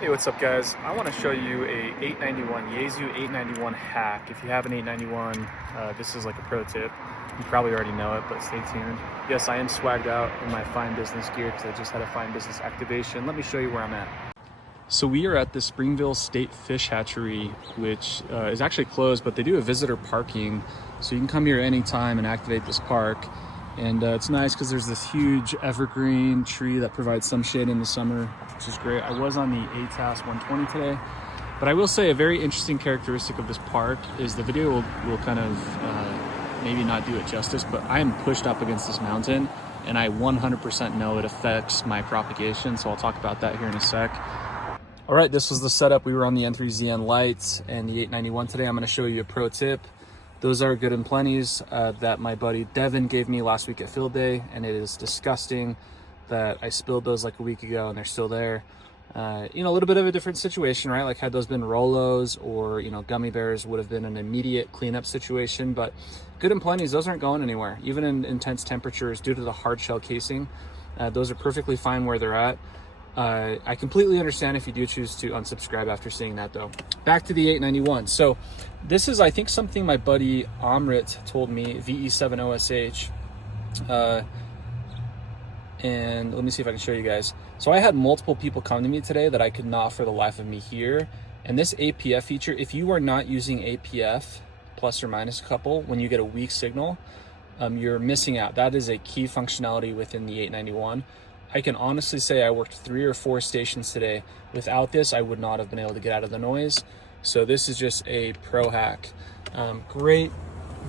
Hey, what's up guys? I want to show you a 891, Yaesu 891 hack. If you have an 891, this is like a pro tip. You probably already know it, but stay tuned. Yes, I am swagged out in my fine business gear because I just had a fine business activation. Let me show you where I'm at. So we are at the Springville State Fish Hatchery, which is actually closed, but they do a visitor parking. So you can come here anytime and activate this park. And it's nice because there's this huge evergreen tree that provides some shade in the summer, which is great. I was on the ATAS 120 today, but I will say a very interesting characteristic of this park is the video will kind of maybe not do it justice, but I am pushed up against this mountain and I 100% know it affects my propagation. So I'll talk about that here in a sec. All right, this was the setup. We were on the N3ZN lights and the 891 today. I'm going to show you a pro tip. Those are good and plenties that my buddy Devin gave me last week at field day, and it is disgusting that I spilled those like a week ago and they're still there. You know, a little bit of a different situation, right? Like had those been Rolos or, you know, gummy bears would have been an immediate cleanup situation, but good and plenties, those aren't going anywhere. Even in intense temperatures due to the hard shell casing, those are perfectly fine where they're at. I completely understand if you do choose to unsubscribe after seeing that though. Back to the 891. So this is, I think, something my buddy Amrit told me, VE7OSH. And let me see if I can show you guys. So I had multiple people come to me today that I could not for the life of me hear. And this APF feature, if you are not using APF plus or minus a couple, when you get a weak signal, you're missing out. That is a key functionality within the 891. I can honestly say I worked 3 or 4 stations today. Without this, I would not have been able to get out of the noise. So this is just a pro hack. Great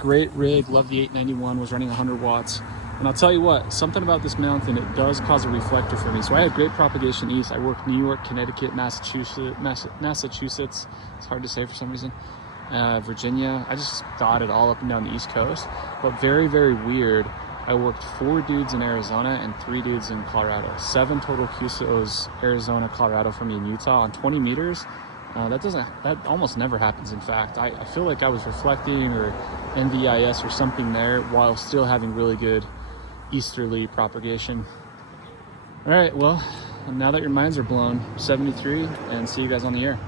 rig. Love the 891. Was running 100 watts. And I'll tell you what, something about this mountain, it does cause a reflector for me. So I had great propagation east. I worked New York, Connecticut, Massachusetts. It's hard to say for some reason. Virginia. I just dotted all up and down the East Coast. But very, very weird. I worked 4 dudes in Arizona and 3 dudes in Colorado. 7 total QSOs, Arizona, Colorado for me in Utah on 20 meters. That almost never happens. In fact, I feel like I was reflecting or NVIS or something there while still having really good easterly propagation. All right, well, now that your minds are blown, 73, and see you guys on the air.